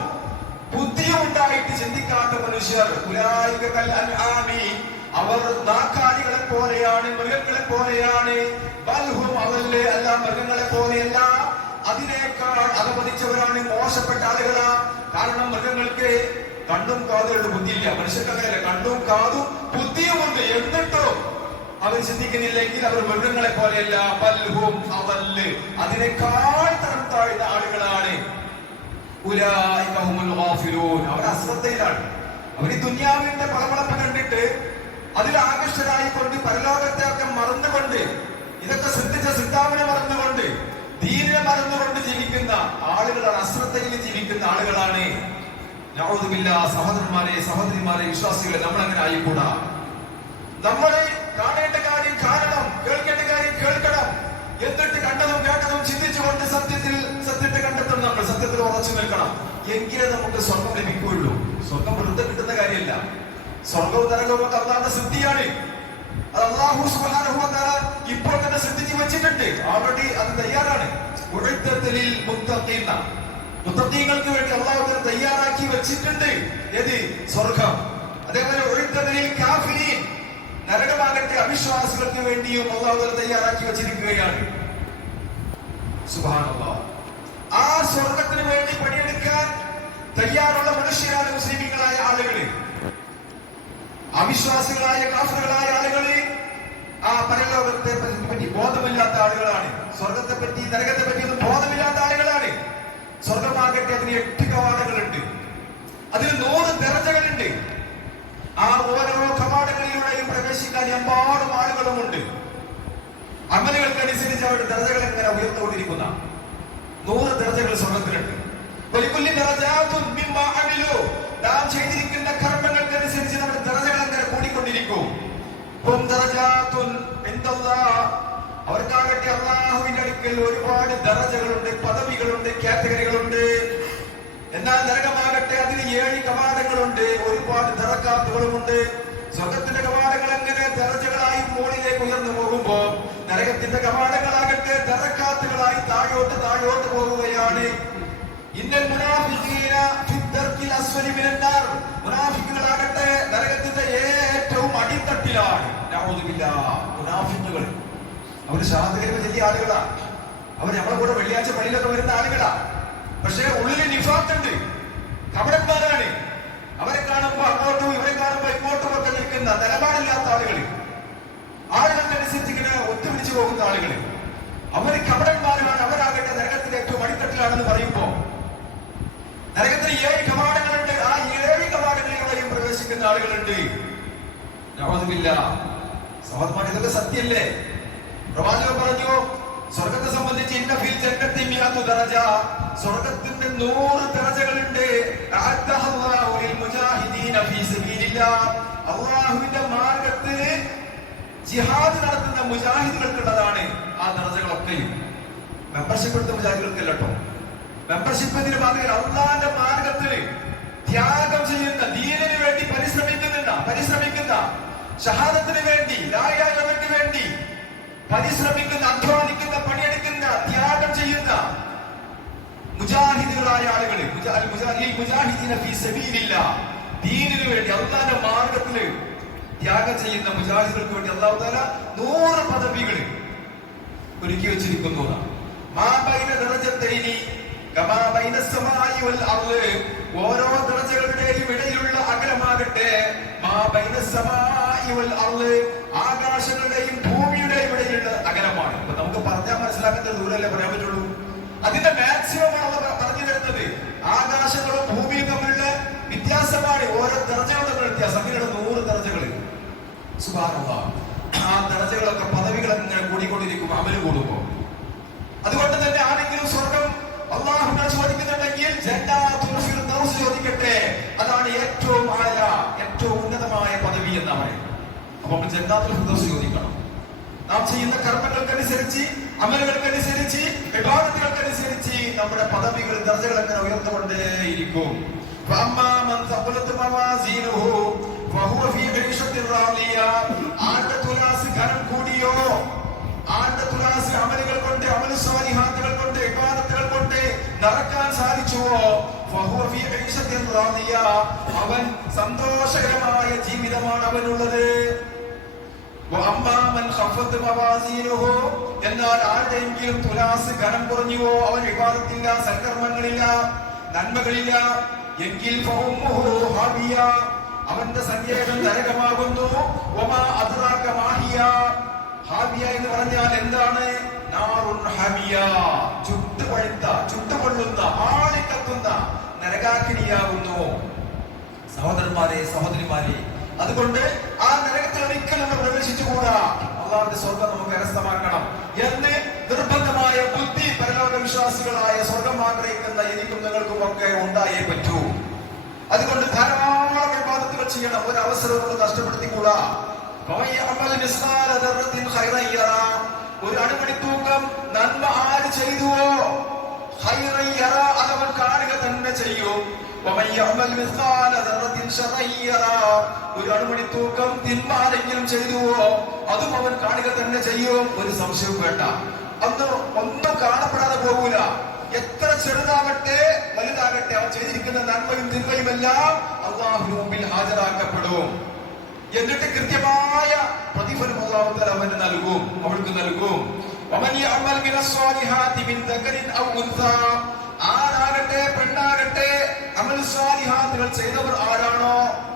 ബുദ്ധിയും ഉണ്ടായിട്ട് ചിന്തിക്കാത്ത മനുഷ്യർ, ഉലൈക കൽ അൻആമി, അവർ നാക്കാലികളെ പോലെയാണ്, മൃഗങ്ങളെ പോലെയാണ്. ബൽഹും, അവല്ലേ അല്ല, മൃഗങ്ങളെ പോലെയല്ല, അതിനേക്കാൾ അധപതിച്ചവരാണ്, മോശപ്പെട്ട ആളുകളാ. കാരണം മൃഗങ്ങൾക്ക് കണ്ണും കാതുകളുടെ ബുദ്ധിയില്ല, മനുഷ്യർക്ക് അങ്ങനെയല്ല, കണ്ണും കാതും ബുദ്ധിയുമുണ്ട്. എന്നിട്ടോ അവർ ചിന്തിക്കുന്നില്ലെങ്കിൽ അവർ മൃഗങ്ങളെ പോലെയല്ല, ബൽഹും അദല്ല്, അതിനേക്കാൾ തരം താഴ്ന്ന ആളുകളാണ്. ഉലൈക ഹുമുൽ ഗാഫിലൂൻ, അവർ അശ്രദ്ധയിലാണ്. അവർ ഈ ദുനിയാവിന്റെ പളപളപ്പ് കണ്ടിട്ട് അതിൽ ആകർഷകരായിക്കൊണ്ട് പരലോകത്തെ ഒക്കെ മറന്നുകൊണ്ട്, ഇതൊക്കെ ശ്രദ്ധിച്ച സിദ്ധാവിനെ മറന്നുകൊണ്ട്, ദീനിനെ മറന്നുകൊണ്ട് ജീവിക്കുന്ന ആളുകളാണ്, അശ്രദ്ധയിൽ ജീവിക്കുന്ന ആളുകളാണ്. നഊദു ബില്ലാഹ്. സഹോദരന്മാരെ, സഹോദരിമാരെ, വിശ്വാസികളെ, നമ്മൾ അങ്ങനെ ആയിക്കൂടാ. നമ്മള് കാണേണ്ട കാര്യം കാണണം, കേൾക്കേണ്ട കാര്യം കേൾക്കണം. എന്നിട്ട് കണ്ടതും കേട്ടതും ചിന്തിച്ചുകൊണ്ട് സത്യത്തെ കണ്ടെത്തണം. നമ്മൾ സത്യത്തിൽ ഉറച്ചു നിൽക്കണം. എങ്കിലേ നമുക്ക് സ്വർഗം ലഭിക്കുകയുള്ളൂ. സ്വർഗം വെറുതെ കിട്ടുന്ന കാര്യമല്ല. സ്വർഗവും നരകവും ഒക്കെ അല്ലാഹുവിന്റെ സിദ്ധിയാണ്. അത് അല്ലാഹു സുബ്ഹാനഹു വ തആല ഇപ്പോൾ തന്നെ സിദ്ധിച്ചു വെച്ചിട്ടുണ്ട്. ഓൾറെഡി അത് തയ്യാറാണ്. ഉഇദ്ദത്തുൽ മുത്തഖീന, മുത്തഖീങ്ങൾക്ക് വേണ്ടി അല്ലാഹു തആല തയ്യാറാക്കി വെച്ചിട്ടുണ്ട്. ഏത്? സ്വർഗം. അതേപോലെ ഉഇദ്ദത്തുൽ കാഫിരീൻ, നരകമാകട്ടെ അവിശ്വാസികൾക്ക് വേണ്ടിയും അല്ലാഹു തആല തയ്യാറാക്കി വെച്ചിരിക്കുകയാണ്. സുബ്ഹാനല്ലാഹ്. ആ സ്വർഗത്തിന് വേണ്ടി പണിയെടുക്കാൻ തയ്യാറുള്ള മനുഷ്യരാണ് മുസ്ലിമീങ്ങളായ ആളുകള്. അവിശ്വാസികളായ കാഫിറുകളായ ആളുകള് ആ പരലോകത്തെ പറ്റി ബോധമില്ലാത്ത ആളുകളാണ്. സ്വർഗത്തെ പറ്റി നരകത്തെ പറ്റി ഒന്നും ബോധമില്ലാത്ത ആളുകളാണ്. സ്വർഗമാകട്ടെ അതിന് 8 കവാടങ്ങളുണ്ട്, അതിന് 100 ദർജകളുണ്ട്. ആ ഓരോ കവാടങ്ങളിലൂടെയും പ്രവേശിക്കാൻ എമ്പാടും ആളുകളുമുണ്ട്. അമലുകൾക്കനുസരിച്ച് അവരുടെ ദർജകൾ എങ്ങനെ ഉയർന്നുകൊണ്ടിരിക്കുന്ന 100 ദർജകൾ സ്വർഗത്തിലുണ്ട്. നാം ചെയ്തിരിക്കുന്ന കർമ്മങ്ങൾക്കനുസരിച്ച് നമ്മുടെ ദർജകൾ അങ്ങനെ കൂടിക്കൊണ്ടിരിക്കും. അവർക്കാകട്ടെ അല്ലാഹുവിന്റെ അടുക്കൽ ഒരുപാട് ദർജകളുണ്ട്, പദവികളുണ്ട്, കാറ്റഗറികളുണ്ട്. എന്നാൽ നരകമാകട്ടെ അതിന് 7 കവാടങ്ങളുണ്ട്, ഒരുപാട് ദറക്കാത്തുകളുമുണ്ട്. സ്വർഗത്തിന്റെ കവാടങ്ങൾ എങ്ങനെ ദർജകളായി മുകളിലേക്ക് ഉയർന്നു പോകുമ്പോ നരകത്തിന്റെ കവാടങ്ങളാകട്ടെ ദറക്കാത്തുകളായി താഴോട്ട് പോകുകയാണ്. ഇന്നൽ മുനാഫിഖീന ഫിദ്ദർക്കിൽ അസ്ഫലി മിനന്നാർ, മുനാഫിക്കുകളാകട്ടെ നരകത്തിന്റെ ഏറ്റവും അടിത്തട്ടിലാണ്. നഊദു ബില്ലാഹ്. മുനാഫിക്കുകൾ അവര് ഷഹാദത്ത് ചെറിയ ആളുകളാണ്. അവർ നമ്മളെ കൂടെ വെള്ളിയാഴ്ച പള്ളിയിലൊക്കെ വരുന്ന ആളുകളാണ്. പക്ഷേ ഉള്ളിൽ നിഫാഖുണ്ട്, കപടന്മാരാണ്. അവരെ കാണുമ്പോ അങ്ങോട്ടും ഇവരെ കാണുമ്പോ ഇങ്ങോട്ടും ഒക്കെ നിൽക്കുന്ന നിലപാടില്ലാത്ത ആളുകൾ, ആളുകൾക്കനുസരിച്ച് ഇങ്ങനെ ഒത്തുപിടിച്ചു പോകുന്ന ആളുകൾ, അവർ കപടന്മാരാണ്. അവരാകട്ടെ നരകത്തിന്റെ ഏറ്റവും അടിത്തട്ടിലാണെന്ന് പറയുമ്പോ നരകത്തിന് 7 കവാടങ്ങളുണ്ട്. ആ 7 കവാടങ്ങളിലൂടെയും പ്രവേശിക്കുന്ന ആളുകളുണ്ട്. നഊദു ബില്ലാഹ്. സഹോദരന്മാർ, ഇതൊക്കെ സത്യല്ലേ? പ്രവാചകൻ പറഞ്ഞു, സ്വർഗത്തെ സംബന്ധിച്ച് ഇന്ന ഫിൽ ജന്നത്തി മിഅതു ദറജ, സ്വർഗത്തിന്റെ 100 ദറജകളുണ്ട്. അഅദ്ദഹല്ലാഹു ലിൽ മുജാഹിദീന ഫീ സബീലില്ലാഹ്, അല്ലാഹുവിന്റെ മാർഗ്ഗത്തിൽ ജിഹാദ് നടത്തുന്ന മുജാഹിദുകൾക്കുള്ളതാണ് ആ ദറജകളൊക്കെയും. മെമ്പർഷിപ്പ് എടുത്ത മുജാഹിദുകൾക്കല്ല കേട്ടോ. മെമ്പർഷിപ്പ് എന്നതിന് പകരം അല്ലാഹുവിന്റെ മാർഗ്ഗത്തിൽ ത്യാഗം ചെയ്യുന്ന, ദീനിന് വേണ്ടി പരിശ്രമിക്കുന്ന, ഷഹാദത്തിന് വേണ്ടി, ലാ ഇലാഹ ഇല്ലല്ലാഹുവിന് വേണ്ടി പരിശ്രമിക്കുന്ന, അധ്വാനിക്കുന്ന, പണിയെടുക്കുന്ന, ത്യാഗം ചെയ്യുന്ന മുജാഹിദുകളായ ആളുകൾ, മുജാഹിദീന ഫീ സബീലില്ലാഹ്, ദീനിനു വേണ്ടി അല്ലാഹുവിന്റെ മാർഗ്ഗത്തിൽ ത്യാഗം ചെയ്യുന്ന മുജാഹിദുകൾക്ക് വേണ്ടി അല്ലാഹു തആല 100 പദവികൾ ഒരുക്കി വെച്ചിരിക്കുന്നു. മാ ബൈന ദറജത്തൈനി കമാ ബൈന സമാഇ വൽ അർള്, ഓരോ ദറജകളുടെയും ഇടയിലുള്ള അകലമാകട്ടെ മാ ബൈന സമാഇ വൽ അർള്, ആകാശങ്ങളുടെയും ഭൂമിയുടെയും ഇടയിലുള്ള അകലമാണ്. അപ്പൊ നമുക്ക് പറഞ്ഞാൽ മനസ്സിലാക്കുന്ന ദൂരമല്ലേ പറയാൻ പറ്റുള്ളൂ. അതിന്റെ മാക്സിമം ആണ് പറഞ്ഞു തരുന്നത്. ആകാശങ്ങളും ഭൂമിയും തമ്മിലുള്ള വ്യത്യാസമാണ്, ഓരോ ദർജകളും തമ്മിലുള്ള വ്യത്യാസം. അങ്ങനെയുള്ള 100 ദർജകൾ. സുബ്ഹാനല്ലാഹ്. ആ ദർജകളൊക്കെ പദവികൾ അങ്ങനെ കൂടിക്കൊണ്ടിരിക്കും അമല് കൂടുമ്പോ. അതുകൊണ്ട് തന്നെ ആരെങ്കിലും സ്വർഗം അല്ലാഹുവിനെ ചോദിക്കുന്നുണ്ടെങ്കിൽ ജന്നാത്തുൽ ഫിർദൗസ് ചോദിക്കട്ടെ. അതാണ് ഏറ്റവും ആയ, ഏറ്റവും ഉന്നതമായ പദവി എന്നാ പറയുന്നത്. അപ്പൊ നമ്മൾ ജന്നാത്തുൽ ഫിർദൗസ് ചോദിക്കണം. നാം ചെയ്യുന്ന കർമ്മങ്ങൾക്കനുസരിച്ച്, അമലുകൾക്കനുസരിച്ച്, ഇബാദത്തുകൾക്കനുസരിച്ച് നമ്മുടെ പദവികൾ, ദർജകൾ അങ്ങനെ ഉയർന്നുകൊണ്ടേയിരിക്കും. ആരുടെ തുലാസ് ഘനം കൂടിയോ, ആരുടെ തുലാസ് അമലുകൾ കൊണ്ട്, അമലു സ്വാലിഹാത്തുകൾ കൊണ്ട്, ഇബാദത്തുകൾ കൊണ്ട് നിറക്കാൻ സാധിച്ചുവോ, അവൻ സന്തോഷകരമായ ജീവിതമാണ് അവനുള്ളത്. എന്നാൽ ആരുടെയെങ്കിലും തുലാസ് ഘനം കുറഞ്ഞുവോ, അവൻ വിവാദത്തില്ല, സൽക്കർമ്മങ്ങളില്ല, നന്മകളില്ല, എങ്കിൽ അവന്റെ സങ്കേതം നരകമാകുന്നു. ഹാബിയ എന്ന് പറഞ്ഞാൽ എന്താണ്? നാറുൻ ഹമിയ, ചുട്ടുപഴുത്ത, ചുട്ടുകൊള്ളുന്ന, ആളിക്കത്തുന്ന നരകാഗ്നിയാകുന്നു. സഹോദരന്മാരെ, സഹോദരിമാരെ, അതുകൊണ്ട് ആ നരകത്തിൽ ഒരിക്കലും പ്രവേശിച്ചുകൂടാ. അള്ളാഹുവിന്റെ സ്വർഗം നമുക്ക് കരസ്ഥമാക്കണം എന്ന് നിർബന്ധമായ ബുദ്ധി പരലോക വിശ്വാസികളായ സ്വർഗം ആഗ്രഹിക്കുന്ന എനിക്കും നിങ്ങൾക്കും ഒക്കെ ഉണ്ടായേ പറ്റൂ. അതുകൊണ്ട് ധാരാളം ഇബാദത്തുകൾ ചെയ്യണം. ഒരു അവസരം കൊണ്ട് നഷ്ടപ്പെടുത്തിക്കൂടാ. ഒരു അണുമണി തൂക്കം നന്മ ആര് ചെയ്തുവോ അതവൻ കാണുക തന്നെ ചെയ്യും. ഒരു അണുമണി തൂക്കം തിന്മാരെങ്കിലും ചെയ്തുവോ അതും അവൻ കാണുക തന്നെ ചെയ്യും. ഒരു സംശയവും വേണ്ട. അന്ന് ഒന്നും കാണപ്പെടാതെ പോകൂല. എത്ര ചെറുതാകട്ടെ വലുതാകട്ടെ അവൻ ചെയ്തിരിക്കുന്ന നന്മയും തിന്മയും എല്ലാം അല്ലാഹുവിന്റെ മുമ്പിൽ ഹാജരാക്കപ്പെടും. എന്നിട്ട് കൃത്യമായ പ്രതിഫലം അല്ലാഹു തആല അവന് നൽകും, അവൾക്ക് നൽകും. ആരാകട്ടെ പെണ്ണാകട്ടെ അമൽ സ്വാലിഹാത്തുകൾ ചെയ്തവർ ആരാണോ,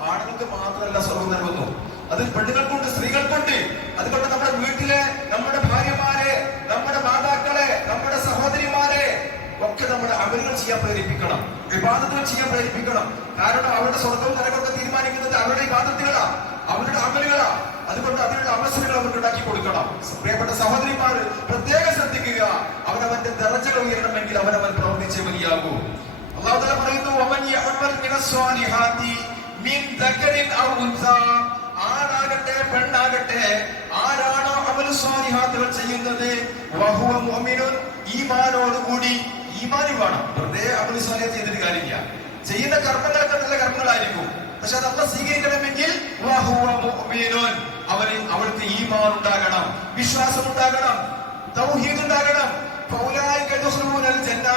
ആണുങ്ങൾക്ക് മാത്രമല്ല സ്വർഗ്ഗം നൽകുന്നു, അത് പെണ്ണുങ്ങൾക്കുണ്ട്, സ്ത്രീകൾക്കുണ്ട്. അതുകൊണ്ട് നമ്മുടെ വീട്ടിലെ നമ്മുടെ ഭാര്യമാരെ, നമ്മുടെ മാതാക്കളെ, നമ്മുടെ സഹോദരിമാരെ ഒക്കെ നമ്മുടെ അമലുകൾ ചെയ്യാൻ പ്രേരിപ്പിക്കണം, ഇബാദത്തുകൾ ചെയ്യാൻ പ്രേരിപ്പിക്കണം. കാരണം അവരുടെ സ്വർഗ്ഗവും നരകമൊക്കെ തീരുമാനിക്കുന്നത് അവരുടെ ഇബാദത്തുകളാ, അവരുടെ അമലുകളാ. അതുകൊണ്ട് അതിനുള്ള അവസരങ്ങൾ അവർക്ക് ഉണ്ടാക്കി കൊടുക്കണം. പ്രിയപ്പെട്ട സഹോദരിമാർ പ്രത്യേകം ശ്രദ്ധിക്കുക. അവനവന്റെ ദറജകൾ ഉയരണമെങ്കിൽ അവനവൻ പ്രവർത്തിച്ചേ മതിയാകൂ. അല്ലാഹു തആല പറയുന്നു, ആണാകട്ടെ പെണ്ണാകട്ടെ ആരാണോ അമലു സ്വാലിഹാത്തുകൾ ചെയ്യുന്നത് വഹുവ മുഅ്മിനുൻ, ഈമാനോട് കൂടി, ഈമാൻ വേണം. വെറുതെ അമലു സ്വാലിഹാത്ത് ചെയ്തിട്ട് കാര്യമില്ല. ചെയ്യുന്ന കർമ്മങ്ങളൊക്കെ നല്ല കർമ്മങ്ങളായിരിക്കും, പക്ഷെ അത് അല്ലാഹ് സ്വീകരിക്കണമെങ്കിൽ വഹുവ മുഅ്മിനുൻ, അവൾക്ക് ഈമാൻ ഉണ്ടാകണം, വിശ്വാസം ഉണ്ടാകണം, തൗഹീദ് ഉണ്ടാകണം. ഫൗലായിക യദ്ഖുലൂനൽ ജന്ന,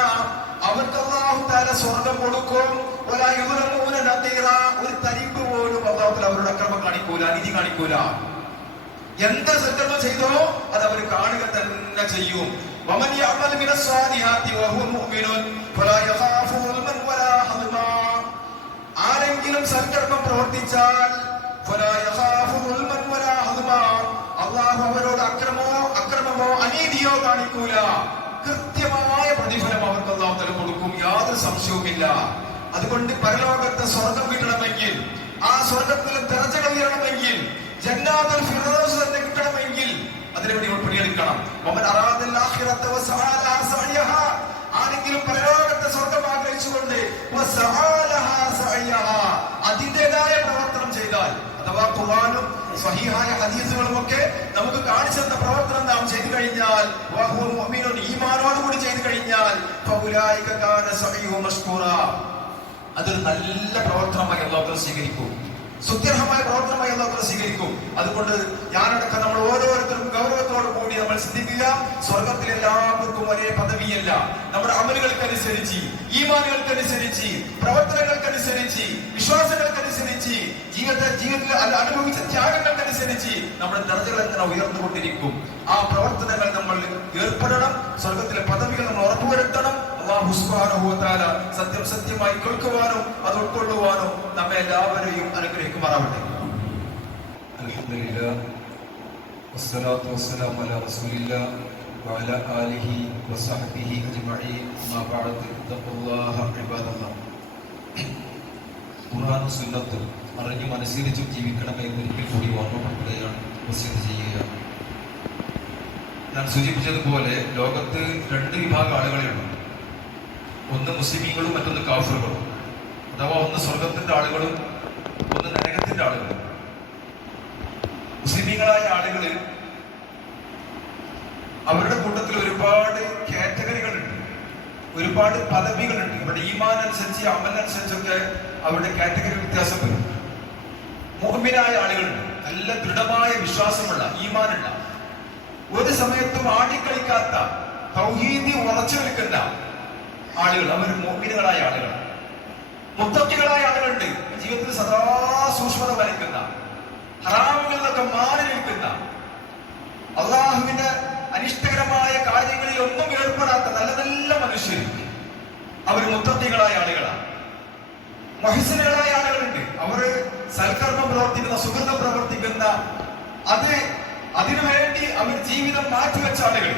അവർക്ക് അല്ലാഹു തആല സ്വർഗ്ഗം കൊടുക്കും. വലാ യുദ്ലമൂന നദീറ, ഒരു തരിമ്പ് പോലും അല്ലാഹു തആല അവരുടെ അക്രമം കാണിക്കൂല, നീതി കാണിക്കൂല. എന്ത് സൽക്കർമ്മം ചെയ്തോ അത് അവർ കാണുക തന്നെ ചെയ്യും. വമൻ യഅമൽ മിനസ് സ്വാലിഹാത്തി വഹുവ മുഅ്മിനുൻ ഫലാ യഖാഫു ദുൽമൻ വലാ ഹദ്മാ, ആരെങ്കിലും സൽക്കർമ്മം പ്രവർത്തിച്ചാൽ ഫലാ യഖാഫു ദുൽമൻ വലാ ഹദ്മാ, അല്ലാഹു അവരോട് അക്രമമോ അനീതിയോ കാണിക്കൂല. കൃത്യമായ പ്രതിഫലം അവർക്ക് അല്ലാഹു തആല കൊടുക്കും, യാതൊരു സംശയവുമില്ല. അതുകൊണ്ട് പരലോകത്തെ സ്വർഗ്ഗം കിട്ടണമെങ്കിൽ, ആ സ്വർഗ്ഗത്തിൽ ദറജകൾ ഉയരണമെങ്കിൽ, ജന്നാത്തുൽ ഫിർദൗസ് തന്നെ കിട്ടണമെങ്കിൽ അതിനുവേണ്ടി നമ്മൾ പണിയെടുക്കണം. വമൻ അറാദൽ ആഖിറത വസഅലാ സഅയഹാ, ആരെങ്കിലും പരലോകത്തെ സ്വർഗ്ഗം ആഗ്രഹിച്ചുകൊണ്ട് വസഅലഹാ സഅയഹാ, അതിന്റേതായ പ്രവർത്തനം ചെയ്താൽ, അഥവാ ഖുർആനും സ്വഹീഹായ ഹദീസുകളും ഒക്കെ നമുക്ക് കാണിച്ചു തന്ന പ്രവർത്തനം നാം ചെയ്തു കഴിഞ്ഞാൽ, വഹുവ മുഅ്മിനുൻ, ഈമാനോടുകൂടി ചെയ്തു കഴിഞ്ഞാൽ, ഫൗലായിക കാന സഅയുഹു മഷ്കൂറാ, അതൊരു നല്ല പ്രവർത്തനമായി അല്ലാഹു സ്വീകരിക്കും, സുത്യർഹമായ പ്രവർത്തനമായി അല്ലാഹു സ്വീകരിക്കും. അതുകൊണ്ട് ഞാനടക്കം നമ്മൾ ഓരോരുത്തരും ഗൗരവത്തോടു കൂടി നമ്മൾ ചിന്തിക്കുക. സ്വർഗത്തിൽ എല്ലാവർക്കും ഒരേ പദവിയല്ല. നമ്മുടെ അമലുകൾക്കനുസരിച്ച്, ഈമാനുകൾക്കനുസരിച്ച്, പ്രവർത്തനങ്ങൾക്കനുസരിച്ച്, വിശ്വാസങ്ങൾക്കനുസരിച്ച്, ജീവിതത്തിൽ അനുഭവിച്ച ത്യാഗങ്ങൾക്കനുസരിച്ച് നമ്മുടെ ദർജകൾ എങ്ങനെ ഉയർന്നുകൊണ്ടിരിക്കും. ആ പ്രവർത്തനങ്ങൾ നമ്മൾ ഏർപ്പെടണം. സ്വർഗത്തിലെ പദവികൾ നമ്മൾ ഉറപ്പുവരുത്തണം. അല്ലാഹു സുബ്ഹാനഹു വ തആല സത്യം സത്യമായി കേൾക്കുവാനും അത് ഉൾക്കൊള്ളുവാനും നമ്മെ എല്ലാവരെയും അനുഗ്രഹിക്കുമാറാവട്ടെ. അൽഹംദുലില്ലാഹ് വസ്സലാത്തു വസ്സലാമു അലാ റസൂലില്ലാഹ് വഅലാ ആലിഹി വസഹ്ബിഹി അജ്മഈൻ. അമ്മാ ബഅദ്, തഖ്വല്ലാഹ ഇബാദല്ലാഹ്. ഖുർആനും സുന്നത്തും അറിഞ്ഞു മനസ്സിലിച്ചും ജീവിക്കണമേ ഒരിക്കൽ കൂടി ഓർമ്മപ്പെടുത്തുകയാണ്, വസിയത്ത് ചെയ്യുകയാണ്. ഞാൻ സൂചിപ്പിച്ചതുപോലെ ലോകത്ത് രണ്ട് വിഭാഗം ആളുകളുണ്ട്. ഒന്ന് മുസ്ലിമീങ്ങളും മറ്റൊന്ന് കാഫിറുകളും. അഥവാ ഒന്ന് സ്വർഗത്തിന്റെ ആളുകളും ഒന്ന് നരകത്തിന്റെ ആളുകളും. മുസ്ലിമീങ്ങളായ ആളുകൾ, അവരുടെ കൂട്ടത്തിൽ ഒരുപാട് കാറ്റഗറികളുണ്ട്, ഒരുപാട് പദവികളുണ്ട്. അവരുടെ ഈമാൻ അനുസരിച്ച്, അമലിനനുസരിച്ചൊക്കെ അവരുടെ കാറ്റഗറി വ്യത്യാസം വരും. മുഅ്മിനായ ആളുകളുണ്ട്, നല്ല ദൃഢമായ വിശ്വാസമുള്ള, ഈമാനുള്ള, ഒരു സമയത്തും ആടിക്കളിക്കാത്ത, തൗഹീദി ഉറച്ചു നിൽക്കുന്ന ആളുകൾ, അവർ മുഅ്മിനുകളായ ആളുകൾ. മുത്തഖികളായ ആളുകളുണ്ട്, ജീവിതത്തിൽ സദാ സൂക്ഷ്മത പാലിക്കുന്ന, ഹറാമുകളിൽ നിന്നൊക്കെ മാറി നിൽക്കുന്ന, അള്ളാഹുവിന്റെ അനിഷ്ടകരമായ കാര്യങ്ങളിൽ ഒന്നും ഏർപ്പെടാത്ത നല്ല നല്ല മനുഷ്യർ, അവർ മുത്തഖികളായ ആളുകളാണ്. മുഹ്സിനുകളായ ആളുകളുണ്ട്, അവർ സൽക്കർമ്മം പ്രവർത്തിക്കുന്ന, സുഹൃതം പ്രവർത്തിക്കുന്ന, അതിനുവേണ്ടി അവർ ജീവിതം മാറ്റിവെച്ച ആളുകൾ,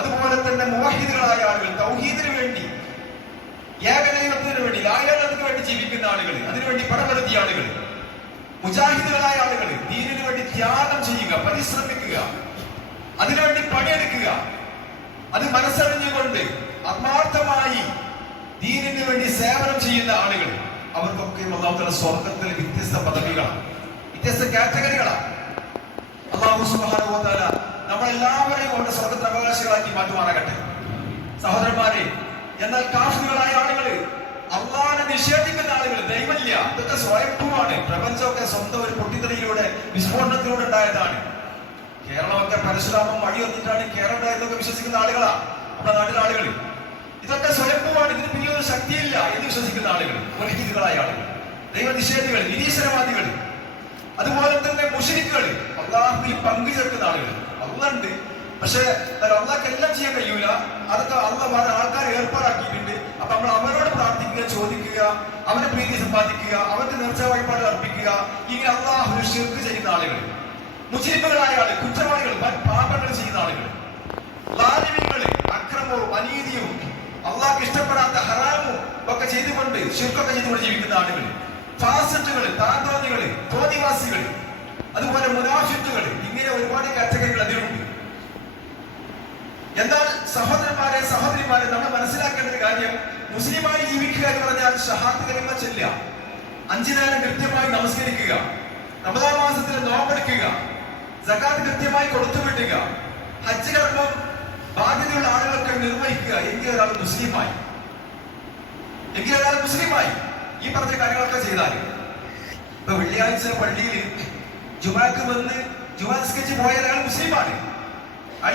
അതുപോലെ തന്നെ മുവഹിദുകളായ ആളുകൾ, തൗഹീദിന് വേണ്ടി, ഏകദൈവത്തിന് വേണ്ടി, ലായലത്തിന് വേണ്ടി ജീവിക്കുന്ന ആളുകൾ, അതിനുവേണ്ടി പടപെടുത്തിയ ആളുകൾ, മുജാഹിദുകളായ ആളുകൾ, ദീനിനു വേണ്ടി ത്യാഗം ചെയ്യുക, പരിശ്രമിക്കുക, അതിനുവേണ്ടി പണിയെടുക്കുക, അത് മനസ്സറിഞ്ഞുകൊണ്ട് ആത്മാർത്ഥമായി ദീനിന് വേണ്ടി സേവനം ചെയ്യുന്ന ആളുകൾ, അവർക്കൊക്കെ അല്ലാഹു തആല സ്വർഗ്ഗത്തിൽ വ്യത്യസ്ത പദവികളാണ്, വ്യത്യസ്ത കാറ്റഗറികളാണ്. അല്ലാഹു സുബ്ഹാനഹു വ തആല നമ്മളെല്ലാവരെയും അവരുടെ സ്വർഗ്ഗത്തിൽ അവകാശികളാക്കി മാറ്റുമാറാകട്ടെ. സഹോദരന്മാരെ, എന്നാൽ കാഫിറുകളായ ആളുകള്, അള്ളാഹനെ നിഷേധിക്കുന്ന ആളുകൾ, ദൈവമില്ല, ഇതൊക്കെ സ്വയംഭൂവാണ്, പ്രപഞ്ചമൊക്കെ സ്വന്തം ഒരു പൊട്ടിത്തെറിയിലൂടെ, വിസ്ഫോടനത്തിലൂടെ ഉണ്ടായതാണ്. കേരളമൊക്കെ പരശുരാമം വഴി വന്നിട്ടാണ് കേരളം ഉണ്ടായതൊക്കെ വിശ്വസിക്കുന്ന ആളുകളാ നമ്മുടെ നാട്ടിലെ ആളുകൾ. ഇതൊക്കെ സ്വയംഭൂവാണ്, ഇതിന് പിന്നിൽ ഒരു ശക്തിയില്ല എന്ന് വിശ്വസിക്കുന്ന ആളുകൾ, മുൽഹിദുകളായ ആളുകൾ, ദൈവനിഷേധികൾ, നിരീശ്വരവാദികൾ, അതുപോലെ തന്നെ മുശ്രിക്കുകൾ, അള്ളാഹുവിൽ പങ്കു ചേർക്കുന്ന ആളുകൾ. അള്ളാഹുണ്ട്, പക്ഷെ അള്ളാഹ്ക്ക് എല്ലാം ചെയ്യാൻ കഴിയൂല, അതൊക്കെ അള്ളാഹ് ആൾക്കാരെ ഏർപ്പാടാക്കിയിട്ടുണ്ട്. അപ്പൊ നമ്മൾ അവരോട് പ്രാർത്ഥിക്കുക, ചോദിക്കുക, അവന്റെ പ്രീതി സമ്പാദിക്കുക, അവന്റെ നേർച്ച വഴിപാട് അർപ്പിക്കുക. ഇങ്ങനെ അള്ളാഹു ശിർക്ക് ചെയ്യുന്ന ആളുകൾ, മുസ്ലിമുകളായ ആളുകൾ, കുറ്റവാളികൾ, പാപങ്ങൾ ചെയ്യുന്ന ആളുകൾ, ലാലിമ്യങ്ങള്, അക്രമവും അനീതിയും അള്ളാഹ്ക്ക് ഇഷ്ടപ്പെടാത്ത ഹറാമും ഒക്കെ ചെയ്തുകൊണ്ട് ശിർക്കൊക്കെ ചെയ്തുകൊണ്ട് ജീവിക്കുന്ന ആളുകൾ, ഫാസിസ്റ്റുകൾ, താന്തോന്നികൾ, തോന്നിവാസികൾ, അതുപോലെ മുനാഫിക്കുകൾ, ഇങ്ങനെ ഒരുപാട് കാറ്റഗറികൾ അതിലുണ്ട്. എന്നാൽ സഹോദരന്മാരെ, സഹോദരിമാരെ, നമ്മൾ മനസ്സിലാക്കേണ്ട ഒരു കാര്യം, മുസ്ലിമായി ജീവിക്കുക എന്ന് പറഞ്ഞാൽ ഷഹാദത്ത് കലിമ ചൊല്ലുക, 5 നേരം കൃത്യമായി നമസ്കരിക്കുക, റമദാൻ മാസത്തിൽ നോമ്പെടുക്കുക, സകാത്ത് കൃത്യമായി കൊടുത്തുവിട്ടുക, ഹജ്ജ് കർമ്മം ബാധ്യതയുള്ള ആളുകൾക്ക് നിർവഹിക്കുക. എങ്കിൽ ഒരാൾ മുസ്ലിമായി, ഈ പറഞ്ഞ കാര്യങ്ങളൊക്കെ ചെയ്താൽ. ഇപ്പൊ വെള്ളിയാഴ്ച പള്ളിയിൽ ജുമാക്ക് വന്ന് ജുമാ നിസ്കരിച്ച് പോയ ഒരാൾ മുസ്ലിമാണ്,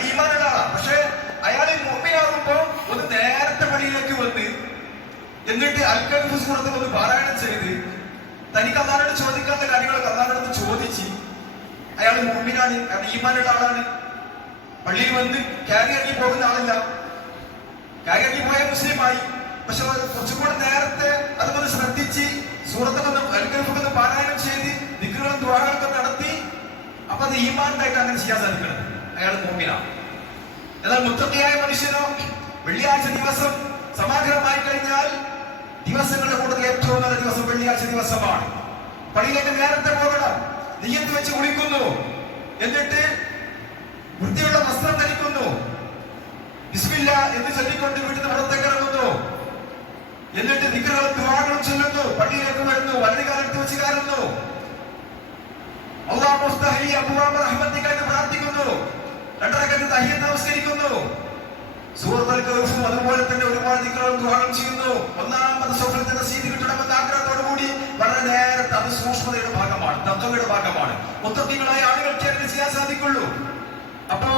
ഈമാനുള്ള ആളാണ്. പക്ഷെ അയാൾ മുഅ്മിനാകുമ്പോ ഒന്ന് നേരത്തെ പള്ളിയിലേക്ക് വന്ന് എന്നിട്ട് അൽ-കഹ്ഫ് സൂറത്ത് ഒന്ന് പാരായണം ചെയ്ത് തനിക്ക് അല്ലാഹുവോട് ചോദിക്കാത്ത കാര്യങ്ങളൊക്കെ അല്ലാഹുവോട് ചോദിച്ച് അയാൾ മുഅ്മിനാണ്, കാരണം ഈമാനുള്ള ആളാണ്. പള്ളിയിൽ വന്ന് കയറി ഇറങ്ങി പോകുന്ന ആളല്ല, കയറി ഇറങ്ങി പോയ മുസ്ലിമായി. പക്ഷെ കുറച്ചും കൂടെ നേരത്തെ അതൊന്ന് ശ്രദ്ധിച്ച് സൂറത്തൊക്കെ അൽ-കഹ്ഫ് ഒന്ന് പാരായണം ചെയ്ത് ദിക്റുകളും ദുആകളൊക്കെ നടത്തി, അപ്പൊ അത് ഈമാനായിട്ട് അങ്ങനെ ചെയ്യാൻ സാധിക്കണം, അയാൾ മുഅ്മിനാണ്. എന്നാൽ മുത്തഖിയായ മനുഷ്യനോ വെള്ളിയാഴ്ച ദിവസം സമാഗ്രഹമായി കഴിഞ്ഞാൽ ദിവസങ്ങളുടെ കൂട്ടത്തിൽ ഏറ്റവും നല്ല ദിവസം വെള്ളിയാഴ്ച ദിവസമാണ്. പള്ളിയിലേക്ക് നേരത്തെ പോകണം, നിയ്യത്ത് വെച്ച് കുളിക്കുന്നു, എന്നിട്ട് വൃത്തിയുള്ള വസ്ത്രം ധരിക്കുന്നു, ബിസ്മില്ല എന്ന് ചൊല്ലിക്കൊണ്ട് വീട്ടിൽ പുറത്തേക്ക് ഇറങ്ങുന്നു, എന്നിട്ട് ദിക്റുകളും ദുആകളും ചൊല്ലുന്നു, പള്ളിയിലേക്ക് വരുന്നു, വലതുകാലത്ത് വെച്ച് കയറുന്നു, അല്ലാഹു മുസ്തഹി അബ്വാബ റഹ്മതിക എന്ന് പ്രാർത്ഥിക്കുന്നു, 2 റക്അത്ത് തഹിയ്യത്ത് നമസ്കരിക്കുന്നു, സൂറത്തുൽ അൽ-കഹ്ഫ് അതുപോലെ തന്നെ ഒരുപാട് ദിക്റുകളും ദുആകളും ചെയ്യുന്നു. ഒന്നാമത്തെ സഫറിൽ തന്നെ സീറ്റ് കിട്ടണമെന്ന ആഗ്രഹത്തോടു കൂടി വളരെ നേരത്തെ, അത് സൂക്ഷ്മതയുടെ ഭാഗമാണ്, തത്വയുടെ ഭാഗമാണ്. മുത്തഖികളായ ആളുകൾക്ക് അങ്ങനെ ചെയ്യാൻ സാധിക്കുള്ളൂ. അപ്പോ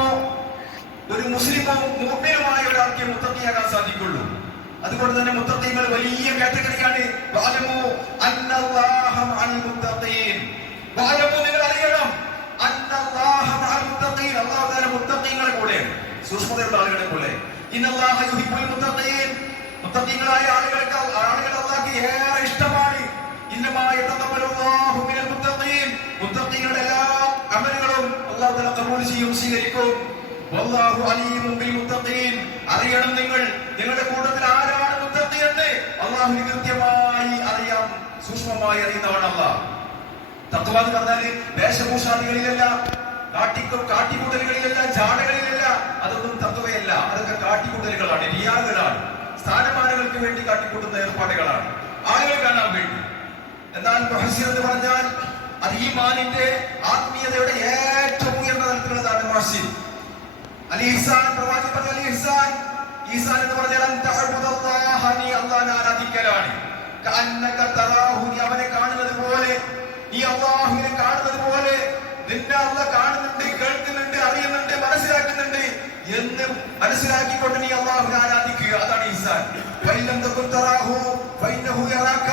ഒരു മുസ്ലിമോ മുഅ്മിനുമായ ഒരാൾക്ക് മുത്തഖിയാകാൻ സാധിക്കുള്ളൂ. അതുകൊണ്ട് തന്നെ മുത്തഖീങ്ങൾ വലിയ കാറ്റഗറിയാണ്. വഅലമു അന്നല്ലാഹ മഅൽ മുത്തഖീൻ, വഅലമു, നിങ്ങൾ അറിയണം, അന്നല്ലാഹ മഅൽ മുത്തഖീൻ, അല്ലാഹു തആല മുത്തഖീങ്ങളുടെ കൂടെയാണ്, സൂക്ഷ്മതയുള്ള ആളുകളുടെ കൂടെ. ഇന്നല്ലാഹ യുഹിബ്ബുൽ മുത്തഖീൻ, മുത്തഖീങ്ങളായ ആളുകൾക്ക് അല്ലാഹുവിന് ഏറെ ഇഷ്ടമാണ്. ഇന്നമാ യതഖബ്ബലുല്ലാഹു മിനൽ മുത്തഖീൻ, മുത്തഖീങ്ങളുടെ എല്ലാ അമലുകളും അല്ലാഹു തആല ഖബൂൽ ചെയ്യും, സ്വീകരിക്കും. വല്ലാഹു അലീമുൻ ബിൽ മുത്തഖീൻ, അറിയണം നിങ്ങൾ, നിങ്ങളുടെ കൂട്ടത്തിൽ ആരാണ് മുത്തഖി എന്ന് അല്ലാഹുവിന് കൃത്യമായി അറിയാം, സൂക്ഷ്മമായി അറിയുന്നവനാണ് അല്ലാഹ്. തഖ്വ എന്ന് പറഞ്ഞാൽ വേഷഭൂഷാദികളിലല്ല, കാട്ടിക്കൂട്ടലുകളിലല്ല, ജാടകളിലല്ല, അതൊന്നും തഖ്വയല്ല, അതൊക്കെ കാട്ടിക്കൂട്ടലുകളാണ്, റിയാകളാണ്, സ്ഥാനമാനങ്ങൾക്ക് വേണ്ടി കാട്ടിക്കൂട്ടുന്ന ഏർപ്പാടുകളാണ്, ആളുകൾ കാണാൻ വേണ്ടി. എന്നാൽ മുഹസ്സിൻ എന്ന് പറഞ്ഞാൽ അത് ഈമാനിന്റെ ആത്മീയതയുടെ ഏറ്റവും ഉയർന്ന തലത്തിലുള്ളതാണ്. മുഹസ്സിൻ അൽ-ഇഹ്സാൻ, പ്രവാചകൻ പറഞ്ഞ അൽ-ഇഹ്സാൻ, ഇഹ്സാൻ എന്ന് പറഞ്ഞാൽ അൻതഅബ്ദുല്ലാഹ, നീ അല്ലാഹുവിനെ ആരാധിക്കലാണ്. കഅന്നക തറാഹു, നീ അവനെ കാണുന്നത് പോലെ, നീ അല്ലാഹുവിനെ കാണുന്നത് പോലെ, നിന്നെ അല്ലാഹ് കാണുന്നുണ്ട്, കേൾക്കുന്നുണ്ട്, അറിയുന്നുണ്ട്, മനസ്സിലാക്കുന്നുണ്ട് എന്ന് മനസ്സിലാക്കിക്കൊണ്ട് നീ അല്ലാഹുവിനെ ആരാധിക്കുക, അതാണ് ഇഹ്സാൻ. ഫഇല്ലം തകുൻ തറാഹു ഫഇന്നഹു യറാക,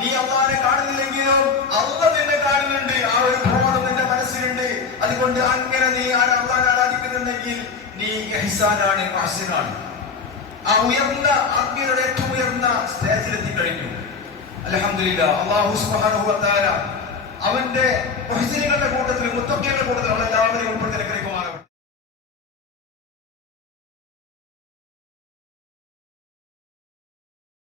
നീ അല്ലാഹുവിനെ കാണുന്നില്ലെങ്കിലും അല്ലാഹ് നിന്നെ കാണുന്നുണ്ട്, ആ ഒരു ബോധം നിന്റെ മനസ്സിലുണ്ട്. അതുകൊണ്ട് അങ്ങനെ നീ അല്ലാഹുവിനെ ആരാധിക്കുന്നുണ്ടെങ്കിൽ നീ ഇഹ്സാനാണ്, മുഹ്സിനാണ്. ആ ഉയർന്ന ആത്മീയരുടെ ഏറ്റവും ഉയർന്ന സ്റ്റേജിലെത്തി കഴിഞ്ഞു. അൽഹംദുലില്ലാഹ്. അല്ലാഹു സുബ്ഹാനഹു വ തആല അവന്റെ മുഹ്സിനുകളുടെ കൂട്ടത്തിൽ, മുത്തഖീങ്ങളുടെ കൂട്ടത്തിൽ നമ്മളെല്ലാവരെയും ഉൾപ്പെടുത്തി അനുഗ്രഹിക്കുമാറാകട്ടെ.